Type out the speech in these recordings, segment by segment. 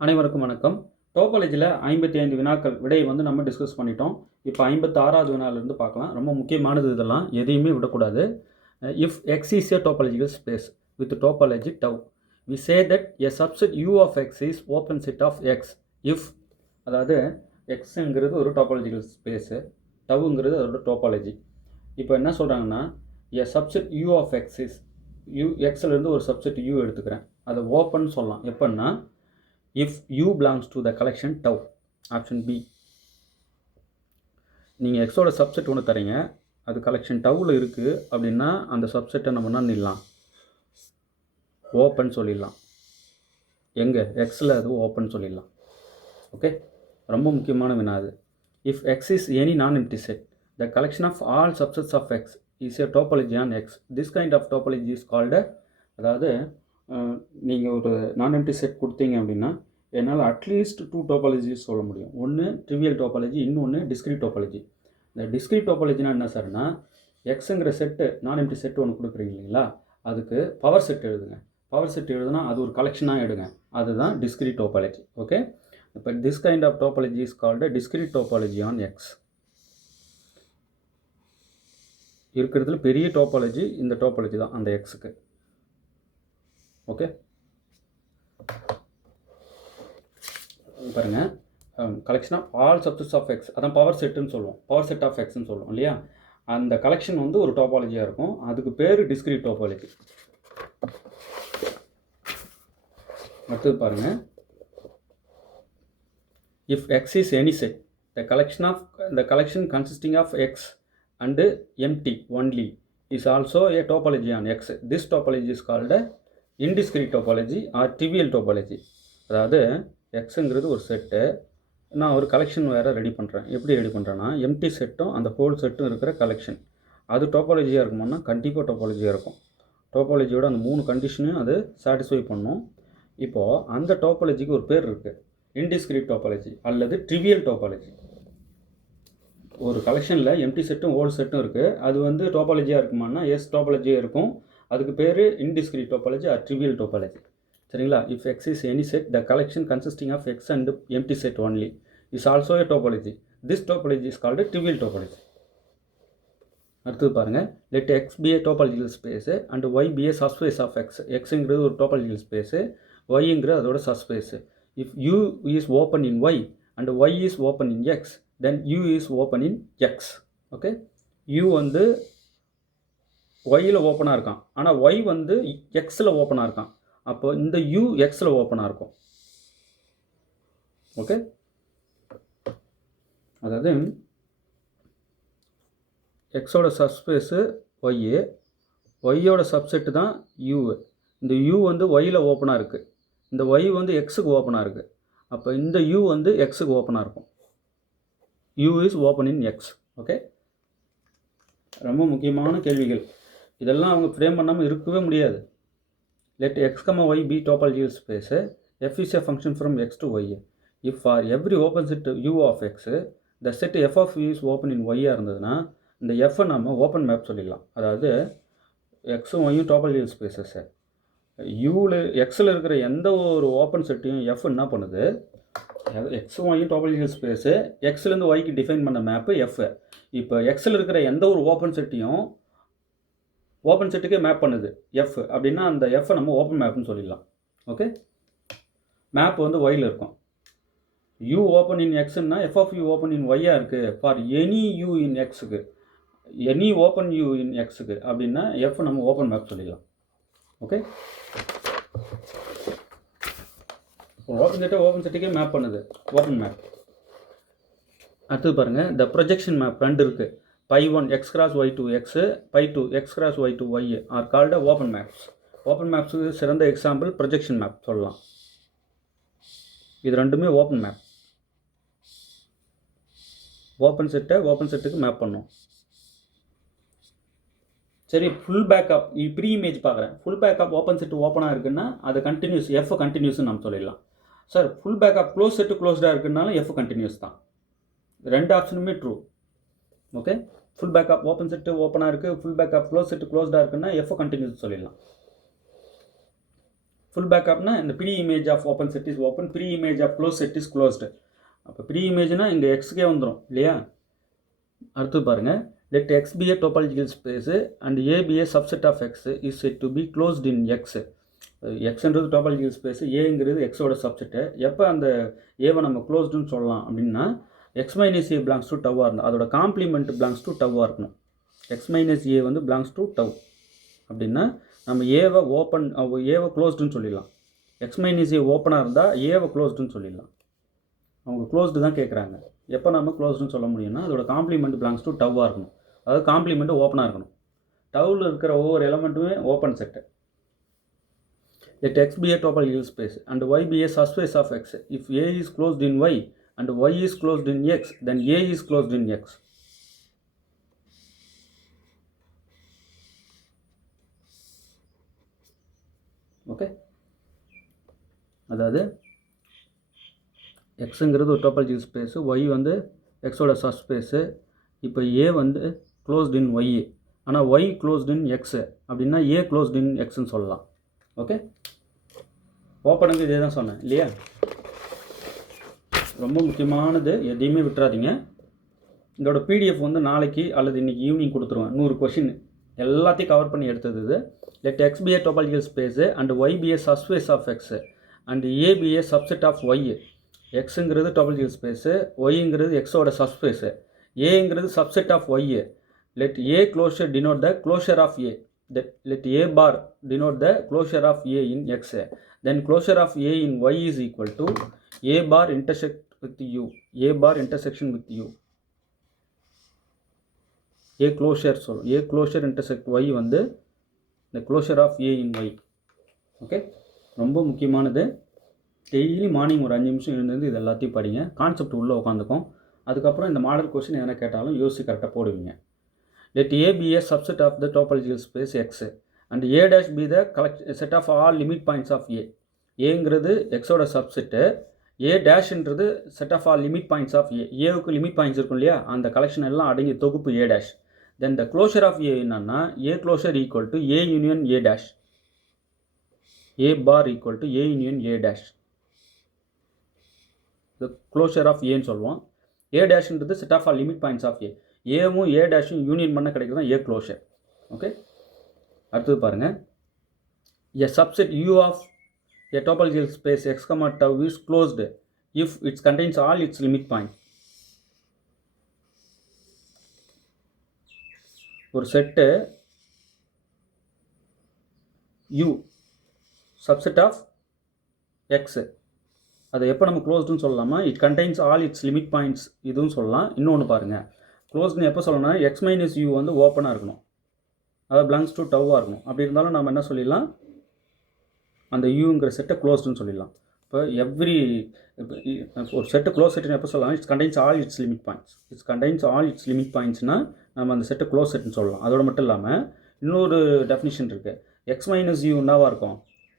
அனைவருக்கும் வணக்கம். டோபாலஜியில் 55 வினாக்கள் விடை நம்ம டிஸ்கஸ் பண்ணிட்டோம். இப்போ 56வது வினாலிருந்து பார்க்கலாம். ரொம்ப முக்கியமானது இதெல்லாம், எதையுமே விடக்கூடாது. If X is a topological space with topology tau, we say that a subset U of X is open set of X if, அதாவது எக்ஸுங்கிறது ஒரு டோபாலஜிக்கல் ஸ்பேஸு, டவுங்கிறது அதோட டோபாலஜி. இப்போ என்ன சொல்கிறாங்கன்னா, a subset U of X is, U எக்ஸ்லேருந்து ஒரு subset you எடுத்துக்கிறேன், அதை ஓப்பன் சொல்லலாம். எப்போன்னா if u belongs to the collection tau. Option B. நீங்கள் எக்ஸோட சப்செட் ஒன்று தரீங்க, அது கலெக்ஷன் டவுவில் இருக்குது அப்படின்னா அந்த சப்செட்டை நம்ம என்ன பண்ணிடலாம், ஓப்பன் சொல்லிடலாம். எங்கே எக்ஸில் அது ஓப்பன் சொல்லிடலாம். ஓகே, ரொம்ப முக்கியமான வினா அது. If X is any non empty set, the collection of all subsets of X is a topology on X. This kind of topology is called, அதாவது நீங்கள் ஒரு நான் எம்டி செட் கொடுத்தீங்க அப்படின்னா என்னால் அட்லீஸ்ட் 2 டோபாலஜிஸ் சொல்ல முடியும். ஒன்று ட்ரிவியல் டோபாலஜி, இன்னொன்று டிஸ்கிரீட் டோபாலஜி. இந்த டிஸ்கிரீட் டோபாலஜினா என்ன சார்னா, எக்ஸுங்கிற செட்டு நான் எம்டி செட்டு ஒன்று கொடுக்குறீங்க இல்லைங்களா, அதுக்கு பவர் செட் எழுதுங்க. பவர் செட் எழுதுனா அது ஒரு கலெக்ஷனாக எடுங்க, அதுதான் டிஸ்கிரீட் டோபாலஜி. ஓகே, இப்போ this kind of topology is called discrete topology on X. இருக்கிறதுல பெரிய டோபாலஜி இந்த டோபாலஜி தான் அந்த எக்ஸுக்கு. ஓகே, பாருங்கள், collection of all subsets of X, அதான் பவர் செட்டுன்னு சொல்லுவோம், பவர் செட் ஆஃப் எக்ஸ்ன்னு சொல்லுவோம் இல்லையா. அந்த கலெக்ஷன் ஒரு டோபாலஜியாக இருக்கும், அதுக்கு பேர் டிஸ்கிரீட் டோபாலஜி. அடுத்தது பாருங்கள், if X is any set, the collection consisting of X and empty only is also a topology on X. This topology is called indiscrete topology or trivial topology. அதாவது எக்ஸுங்கிறது ஒரு set, நான் ஒரு collection வேறு ready பண்ணுறேன். எப்படி ready பண்ணுறேன்னா, empty செட்டும் அந்த ஹோல் செட்டும் இருக்கிற கலெக்ஷன், அது டோபாலஜியாக இருக்குமானா கண்டிப்பாக டோபாலஜியாக இருக்கும். டோபாலஜியோட அந்த 3 கண்டிஷனையும் அது சாட்டிஸ்ஃபை பண்ணும். இப்போது அந்த டோபாலஜிக்கு ஒரு பேர் இருக்குது, இன்டிஸ்கிரீட் டோபாலஜி அல்லது ட்ரிவியல் டோபாலஜி. ஒரு கலெக்ஷனில் எம்டி செட்டும் ஹோல் செட்டும் இருக்குது, அது டோபாலஜியாக இருக்குமானா எஸ் டோபாலஜியாக இருக்கும். அதுக்கு பேர் indiscrete topology or trivial topology. சரிங்களா. If X is any set, the collection consisting of X and empty set only is also a topology. This topology is called trivial topology. அடுத்தது பாருங்கள், let X be a topological space and Y be a subspace of X. எக்ஸுங்கிறது ஒரு topological space, ஒய்ங்கிறது அதோட subspace. If U is open in Y and Y is open in X, then you is open in X. Okay, U ஒய்யில் ஓப்பனாக இருக்கான், ஆனால் Y எக்ஸில் ஓப்பனாக இருக்கான். அப்போ இந்த யூ எக்ஸில் ஓப்பனாக இருக்கும். ஓகே, அதாவது எக்ஸோட சப்ஸ்பேஸு ஒய்யு, ஒய்யோட சப்செட்டு தான் யூ. இந்த யூ ஒய்யில் ஓப்பனாக இருக்குது, இந்த ஒய் எக்ஸுக்கு ஓப்பனாக இருக்குது. அப்போ இந்த யூ எக்ஸுக்கு ஓப்பனாக இருக்கும். You is open in X. Okay, ரொம்ப முக்கியமான கேள்விகள் இதெல்லாம், அவங்க ஃப்ரேம் பண்ணாமல் இருக்கவே முடியாது. Let x, y be topological space. F is a function from x to y. If for every open set u of x, the set f of u is open in y இருந்ததுன்னா இந்த f நம்ம open map சொல்லிடலாம். அதாவது எக்ஸும் ஒய்யும் topological spaces. யூவில் எக்ஸில் இருக்கிற எந்த ஒரு ஓப்பன் செட்டையும் எஃப் என்ன பண்ணுது, எக்ஸும் ஒய்யும் டோபாலஜிக்கல் ஸ்பேஸு, எக்ஸ்லேருந்து ஒய்க்கு டிஃபைன் பண்ண மேப்பு எஃப். இப்போ எக்ஸில் இருக்கிற எந்த ஒரு ஓப்பன் செட்டையும் ஓப்பன் செட்டுக்கே மேப் பண்ணுது எஃப் அப்படின்னா அந்த எஃப்பை நம்ம ஓப்பன் மேப்னு சொல்லிடலாம். ஓகே, மேப் ஒயில் இருக்கும். யூ ஓப்பன் இன் எக்ஸ்ன்னா F of U open in ஒய்யாக இருக்குது. ஃபார் எனி யூ இன் எக்ஸுக்கு, எனி ஓப்பன் யூ இன் எக்ஸுக்கு அப்படின்னா எஃப் நம்ம ஓப்பன் மேப் சொல்லிடலாம். ஓகே, ஓப்பன் செட்டுக்கே மேப் பண்ணுது, ஓப்பன் மேப். அடுத்தது பாருங்கள், த ப்ரொஜெக்ஷன் மேப் 2 இருக்குது. π1 x cross y2 x, π2 x cross y2 y are called open maps. Open மேப்ஸுக்கு சிறந்த எக்ஸாம்பிள் ப்ரொஜெக்ஷன் மேப் சொல்லலாம். இது ரெண்டுமே ஓப்பன் மேப். ஓப்பன் செட்டுக்கு மேப் பண்ணும். சரி, ஃபுல் பேக்கப் ப்ரீ இமேஜ் பார்க்குறேன். ஃபுல் பேக்கப் ஓப்பன் செட்டு ஓப்பனாக இருக்குன்னா அது கண்டினியூஸ், எஃப் கண்டினியூஸ்னு நம்ம சொல்லிடலாம். Sir full backup close set க்ளோஸ்டாக இருக்குனாலும் எஃப் கண்டினியூஸ் தான். 2 ஆப்ஷனுமே true. Okay, full backup open set ஓப்பனாக இருக்குது, ஃபுல் பேக்கப் க்ளோஸ் செட்டு க்ளோஸ்டாக இருக்குன்னா எஃப் கண்டினியூஸ் சொல்லிடலாம். ஃபுல் பேக்கப்னா இந்த pre image of open set is open, pre image of close set is closed. அப்போ ப்ரீ இமேஜ்னா இங்கே எக்ஸுக்கே வந்துடும் இல்லையா. அடுத்து பாருங்கள், let x be a topological space and a be a subset of x is said to be closed in x. எக்ஸ்ன்றது topological space, ஏங்கிறது எக்ஸோட சப்செட்டு. எப்போ அந்த ஏவை நம்ம க்ளோஸ்டுன்னு சொல்லலாம் அப்படின்னா X minus A belongs to டவ்வாக இருந்தால் அதோட காம்ப்ளிமெண்ட் பிலாங்ஸ் டு டவ்வாக இருக்கணும். எக்ஸ் மைனஸ் ஏ வந்து பிலாங்ஸ் டு டவ் அப்படின்னா நம்ம ஏவை க்ளோஸ்டுன்னு சொல்லிடலாம். எக்ஸ் மைனஸ் ஏ ஓப்பனாக இருந்தால் ஏவை க்ளோஸ்டுன்னு சொல்லிடலாம். அவங்க க்ளோஸ்டு தான் கேட்குறாங்க. எப்போ நம்ம க்ளோஸ்டுன்னு சொல்ல முடியும்னா அதோட காம்ப்ளிமெண்ட் பிலாங்ஸ் டு டவ்வாக இருக்கணும். அதாவது காம்ப்ளிமெண்ட் ஓப்பனாக இருக்கணும். டவ்வில் இருக்கிற ஒவ்வொரு எலமெண்ட்டுமே open set. Let x be a topological space and y be a subspace of x. If A is closed in y and y is closed in x, then A is closed in x. Okay? அதாவது எக்ஸுங்கிறது ஒரு topological space, Y வந்து எக்ஸோட சப்ஸ்பேஸு. இப்போ ஏ வந்து closed இன் Y, ஆனால் Y closed இன் x அப்படின்னா ஏ closed இன் எக்ஸ்ன்னு சொல்லலாம். ஓகே, ஓப்பனுக்கு இதே தான் சொன்னேன் இல்லையா. ரொம்ப முக்கியமானது, எதையுமே விட்டுறாதீங்க. இதோட பிடிஎஃப் வந்து நாளைக்கு அல்லது இன்றைக்கி ஈவினிங் கொடுத்துருவேன். 100 கொஷின் எல்லாத்தையும் கவர் பண்ணி எடுத்தது இது. Let X be a topological space and Y be a subspace of X and A be a subset of Y. எக்ஸுங்கிறது டோபாலஜிக்கல் ஸ்பேஸு, ஒய்ங்கிறது எக்ஸோட சப்ஸ்பேஸு, ஏங்கிறது subset of Y. Let A closure denote the closure of A. Let A bar denote the closure of A in X. Then closure of A in Y is equal to A bar intersect with U. A bar intersection with U. A closure A closure intersect Y வந்து the closure of A in Y. Okay, ரொம்ப முக்கியமானது. Daily morning ஒரு 5 நிமிஷம் எழுந்து இது எல்லாத்தையும் படிங்க. Concept உள்ளே உட்காந்துக்கும். அதுக்கப்புறம் இந்த மாடல் கொஸ்டின் எதனா கேட்டாலும் யோசிச்சு கரெக்டாக போடுவீங்க. Let A be a subset of the topological space X and A dash be the set of all limit points of A. ஏங்கிறது எக்ஸோட சப்செட்டு, ஏ டேஷ்ன்றது set of all limit points of A. ஏவுக்கு லிமிட் பாயிண்ட்ஸ் இருக்கும் இல்லையா, அந்த collection எல்லாம் அடங்கி தொகுப்பு A dash. Then the closure of A என்னன்னா A closure equal to A union A dash. A bar equal to A union A dash. The closure of ஏன்னு சொல்லுவோம். ஏ டேஷ்ன்றது set of all limit points of A. ஏவும் A டேஷும் union பண்ண கிடைக்கிறது தான் ஏ closure. Okay, அடுத்தது பாருங்கள். A subset U of a topological space X comma tau is closed if its contains all its limit point. ஒரு set U subset of X, அதை எப்போ நம்ம க்ளோஸ்டுன்னு சொல்லலாமா, it contains all its limit points இதுவும் சொல்லலாம். இன்னொன்று பாருங்கள், க்ளோஸ்ட்னு எப்போ சொல்லணும்னா எக்ஸ் மைனஸ் யூ வந்து ஓப்பனாக இருக்கணும், அதாவது பிலாங்ஸ் டு டவ்வாக இருக்கணும். அப்படி இருந்தாலும் நம்ம என்ன சொல்லிடலாம், அந்த யூங்கிற செட்டை க்ளோஸ்டுன்னு சொல்லிடலாம். இப்போ ஒரு செட்டு க்ளோஸ் செட்டுன்னு எப்போ சொல்லலாம், its contains all its limit points. Its contains all its limit பாயிண்ட்ஸ்னால் நம்ம அந்த செட்டை க்ளோஸ் செட்டுன்னு சொல்லலாம். அதோடு மட்டும் இல்லாமல் இன்னொரு டெஃபினிஷன் இருக்குது. எக்ஸ் மைனஸ் யூ என்னவாக இருக்கும்,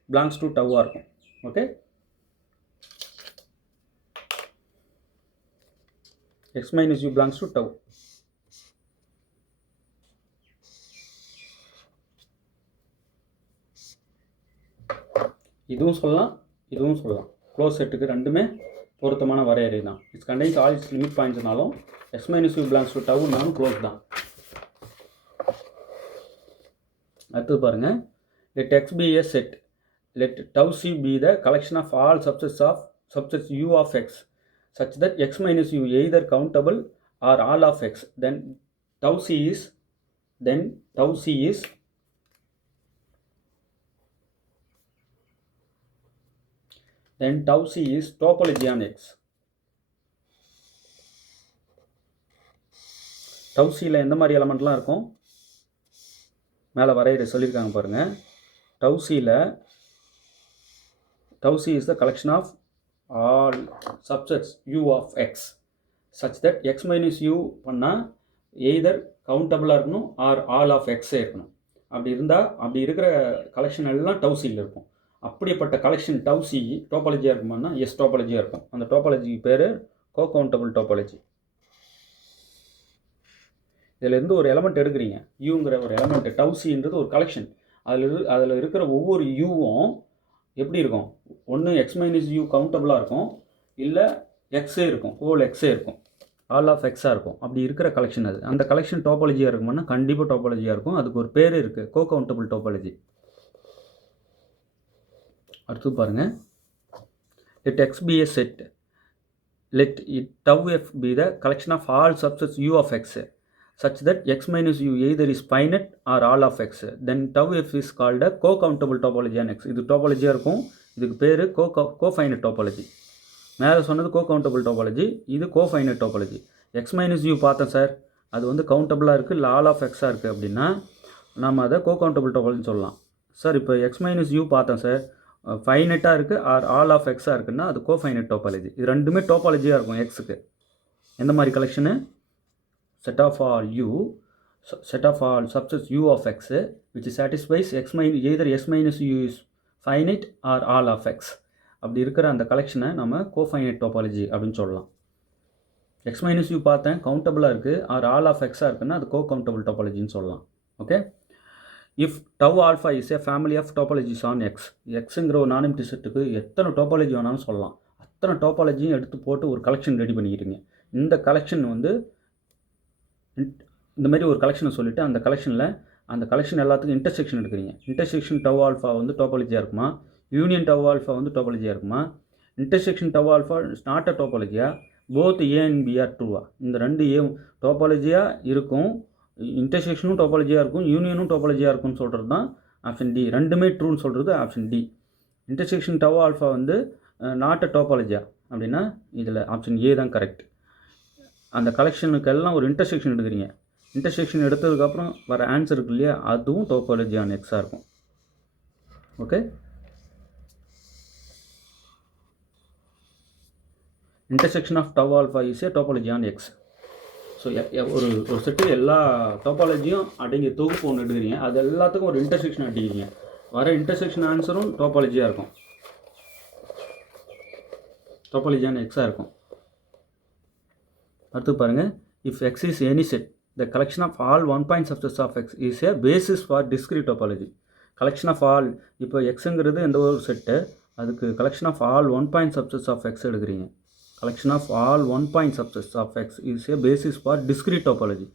பிலாங்ஸ் டு டவ்வாக இருக்கும். Okay, X minus U belongs to tau. இதுவும் சொல்லலாம், இதுவும் சொல்லலாம். க்ளோஸ் செட்டுக்கு ரெண்டுமே பொருத்தமான வரையறை தான். Its contains all its limit பாயிண்ட்ஸ்னாலும் X minus U belongs to டவ்னாலும் க்ளோஸ் தான். அடுத்தது பாருங்கள். Let X be a set, let tau C be the collection of all subsets u of x such that x minus u either countable or all of x. Then tau c is topology on x. tau c ல எந்த மாதிரி எலமெண்ட்லாம் இருக்கும் மேலே வரையறை சொல்லியிருக்காங்க பாருங்கள். tau c is the collection of all subsets u of x such that x minus u பண்ணால் either கவுண்டபிளாக இருக்கணும் ஆர் ஆல் ஆஃப் எக்ஸே இருக்கணும். அப்படி இருக்கிற கலெக்ஷன் எல்லாம் tau c ல இருக்கும். அப்படிப்பட்ட கலெக்ஷன் tau c டோபாலஜியாக இருக்குமானா எஸ் டோபாலஜியாக இருக்கும். அந்த டோபாலஜிக்கு பேர் கோகவுண்டபிள் டோபாலஜி. இதிலேருந்து ஒரு எலமெண்ட் எடுக்கிறீங்க, யூங்கிற ஒரு எலமெண்ட், tau cன்றது ஒரு கலெக்ஷன். அதில் இருக்கிற ஒவ்வொரு யூவும் எப்படி இருக்கும்? ஒன்று எக்ஸ் மைனஸ் யூ கவுண்டபுளாக இருக்கும், இல்லை எக்ஸே இருக்கும், ஹோல் எக்ஸே இருக்கும், ஆல் ஆஃப் எக்ஸாக இருக்கும். அப்படி இருக்கிற கலெக்ஷன் அது. அந்த கலெக்ஷன் டோபாலஜியாக இருக்குமானா கண்டிப்பாக டோபாலஜியாக இருக்கும். அதுக்கு ஒரு பேர் இருக்குது, கோ கவுண்டபிள் டோபாலஜி. அடுத்து பாருங்கள், let x be a set, let it tau f be the collection of all subsets u of x such that x minus u either is finite or all of x, then tau f is called a co-countable topology on x. இது டோபாலஜியாக இருக்கும். இதுக்கு பேர் கோஃபைனட் topology. மேலே சொன்னது countable topology, இது கோஃபைனட் topology. X minus you பார்த்தேன் sir, அது வந்து கவுண்டபிளாக இருக்குது, இல்லை ஆல் ஆஃப் எக்ஸாக இருக்குது அப்படின்னா நம்ம அதை கவுண்டபிள் டோபாலஜின்னு சொல்லலாம். சார் இப்போ எக்ஸ் மைனஸ் யூ பார்த்தேன் சார், ஃபைனட்டாக இருக்குது ஆர் ஆல் ஆஃப் எக்ஸாக இருக்குன்னா அது கோஃபைனட் டோபாலஜி. இது ரெண்டுமே டோபாலஜியாக இருக்கும் எக்ஸுக்கு. எந்த மாதிரி collection? set of all subsets u of x which satisfies either x minus u is finite or all of x. அப்படி இருக்கிற அந்த கலெக்ஷனை நம்ம கோஃபைனட் டோபாலஜி அப்படின்னு சொல்லலாம். எக்ஸ் மைனஸ் யூ பார்த்தேன், கவுண்டபிளாக இருக்குது ஆர் ஆல் ஆஃப் எக்ஸாக இருக்குன்னா அது கவுண்டபிள் டோபாலஜின்னு சொல்லலாம். Okay, if tau alpha is a family of topologies on X, எக்ஸுங்கிற ஒரு நான் எம்ப்டி செட்டுக்கு எத்தனை டோபாலஜி வேணாலும் சொல்லலாம். அத்தனை டோபாலஜியும் எடுத்து போட்டு ஒரு கலெக்ஷன் ரெடி பண்ணிக்கிட்டீங்க. இந்த கலெக்ஷன் வந்து இந்த மாதிரி ஒரு கலெக்ஷனை சொல்லிவிட்டு அந்த கலெக்ஷன் எல்லாத்துக்கும் இன்டர்செக்ஷன் எடுக்கிறீங்க. இன்டர்செக்ஷன் டவ் ஆல்ஃபா வந்து டோபாலஜியாக இருக்குமா, யூனியன் டவ் ஆல்ஃபா வந்து டோபாலஜியாக இருக்குமா, intersection tau alpha not a டோபாலஜியா, both A and B are ட்ரூவா? இந்த ரெண்டு ஏ டோபாலஜியாக இருக்கும், இன்டர்செக்ஷனும் டோபாலஜியாக இருக்கும், யூனியனும் டோபாலஜியாக இருக்கும்னு சொல்கிறது தான் ஆப்ஷன் டி. ரெண்டுமே ட்ரூன்னு சொல்கிறது option D. Intersection tau alpha வந்து நாட் அ டோபாலஜியா அப்படின்னா இதில் ஆப்ஷன் ஏ தான் கரெக்ட். அந்த கலெக்ஷனுக்கெல்லாம் ஒரு இன்டர்செக்ஷன் எடுக்கிறீங்க. இன்டர்செக்ஷன் எடுத்ததுக்கப்புறம் வர ஆன்சர் இருக்கு இல்லையா, அதுவும் டோபாலஜி ஆன் எக்ஸாக இருக்கும். Okay, intersection of tau alpha is a topology on X. So ஒரு செட்டு எல்லா டோபாலஜியும் அடங்கிய தொகுப்பு ஒன்று எடுக்கிறீங்க, அது எல்லாத்துக்கும் ஒரு இன்டர்செக்ஷன் அடிக்கிறீங்க. வர இன்டர்செக்ஷன் ஆன்சரும் டோபாலஜியாக இருக்கும், டோபாலஜி ஆன் எக்ஸாக இருக்கும். அடுத்து பாருங்கள், if X is any set the collection of all 1 point subsets of X is a basis for discrete topology. Collection of all, இப்போ எக்ஸுங்கிறது எந்த ஒரு செட்டு, அதுக்கு collection of all 1 point subsets of X எடுக்கிறீங்க. Collection of all 1 point subsets of X is a basis for discrete topology.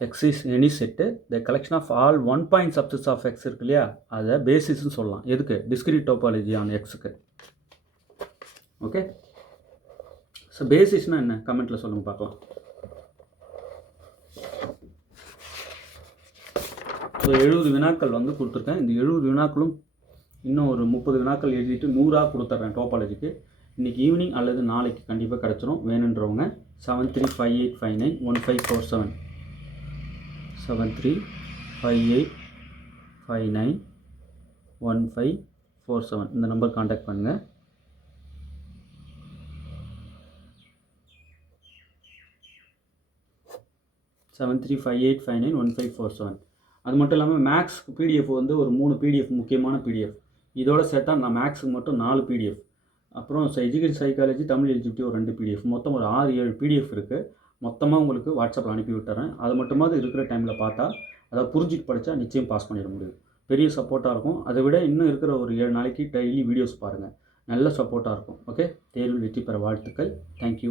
X is any set the collection of all 1 point subsets of X இருக்கு இல்லையா, அதை பேசிஸ்ன்னு சொல்லலாம். எதுக்கு? Discrete topology on எக்ஸுக்கு. Okay, so பேசிஸ்னால் என்ன கமெண்ட்டில் சொல்லுங்க பார்க்கலாம். ஸோ 70 வினாக்கள் வந்து கொடுத்துருக்கேன். இந்த 70 வினாக்களும் இன்னும் ஒரு 30 வினாக்கள் எழுதிட்டு 100 கொடுத்துட்றேன் டோபாலஜிக்கு. இன்றைக்கி ஈவினிங் அல்லது நாளைக்கு கண்டிப்பாக கிடச்சிரும். வேணுன்றவங்க 7358591547 7358591547 இந்த நம்பர் கான்டாக்ட் பண்ணுங்கள். அது மட்டும் இல்லாமல் மேக்ஸ் பிடிஎஃப் வந்து ஒரு 3 பிடிஎஃப் முக்கியமான பிடிஎஃப். இதோட சேர்த்தா நான் மேக்ஸுக்கு மட்டும் 4 பிடிஎஃப், அப்புறம் எஜுகேஷன் சைக்காலஜி, தமிழ் எலிஜிபிலிட்டி ஒரு 2 பிடிஎஃப், மொத்தம் ஒரு 6-7 பிடிஎஃப் இருக்குது. மொத்தமாக உங்களுக்கு வாட்ஸ்அப்பில் அனுப்பி விட்டுறேன். அது மட்டுமாவது இருக்கிற டைமில் பார்த்தா, அதை புரிஞ்சுட்டு படித்தா நிச்சயம் பாஸ் பண்ணிட முடியும். பெரிய சப்போர்ட்டாக இருக்கும். அதை விட இன்னும் இருக்கிற ஒரு 7 நாளைக்கு டெய்லி வீடியோஸ் பாருங்கள், நல்ல சப்போர்ட்டாக இருக்கும். ஓகே, தேர்வில் வெற்றி பெற வாழ்த்துக்கள். தேங்க்யூ.